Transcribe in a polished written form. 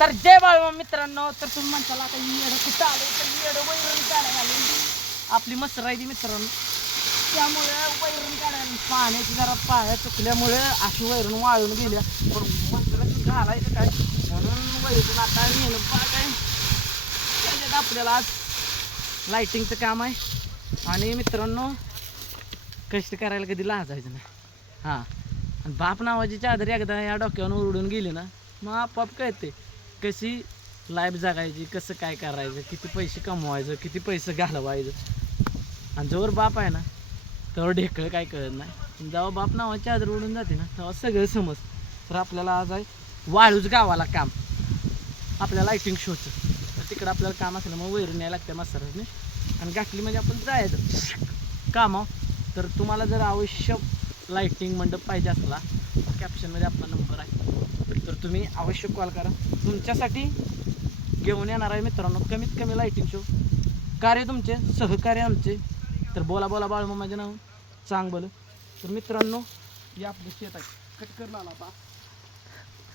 तर जय बाळू मित्रांनो. तर तुम्ही म्हणताल आता येडं कुठं आलं, तर येडं वैरण काढायला आलं. आपली मसर आहे ती मित्रांनो, त्यामुळे वैरण काढायला पाण्याची जरा पाया चुकल्यामुळे अशी वैरण वाळून गेल्या. पण मसराचं घालायचं काय म्हणून वैरण आता नेलं काय त्याच्यात आपल्याला आज लाईटिंगचं काम आहे. आणि मित्रांनो कष्ट करायला कधी लाजायचं नाही. हां, आणि बाप नावाची चादर एकदा या डोक्यावर उडून गेली ना मग आपोआप कळते कशी लाईफ जगायची, कसं काय करायचं, किती पैसे कमवायचं, किती पैसे घालवायचं. आणि जोवर बाप आहे ना तेव्हा ढेकळं काय कळत नाही. जेव्हा बाप नावाची चादर उडून जाते ना तेव्हा सगळं समज. तर आपल्याला आज आहे वाळूच गावाला काम, आपल्या लाईटिंग शोचं. तर तिकडं आपल्याला काम असल्यामुळे वैरून यायला लागते मसाराने. आणि गाठली म्हणजे आपण जायचं कामावर. तर तुम्हाला जर आवश्यक लाईटिंग मंडप पाहिजे असला कॅप्शनमध्ये आपला नंबर आहे, तर तुम्ही अवश्य कॉल करा. तुमच्यासाठी घेऊन येणार आहे मित्रांनो कमीत कमी लाईटिंग शो. कार्य तुमचे, सहकार्य आमचे. तर बोला बोला बाळू माझे नाव चांग बोल. तर मित्रांनो हे आपलं शेत आहे, कट करणार आता.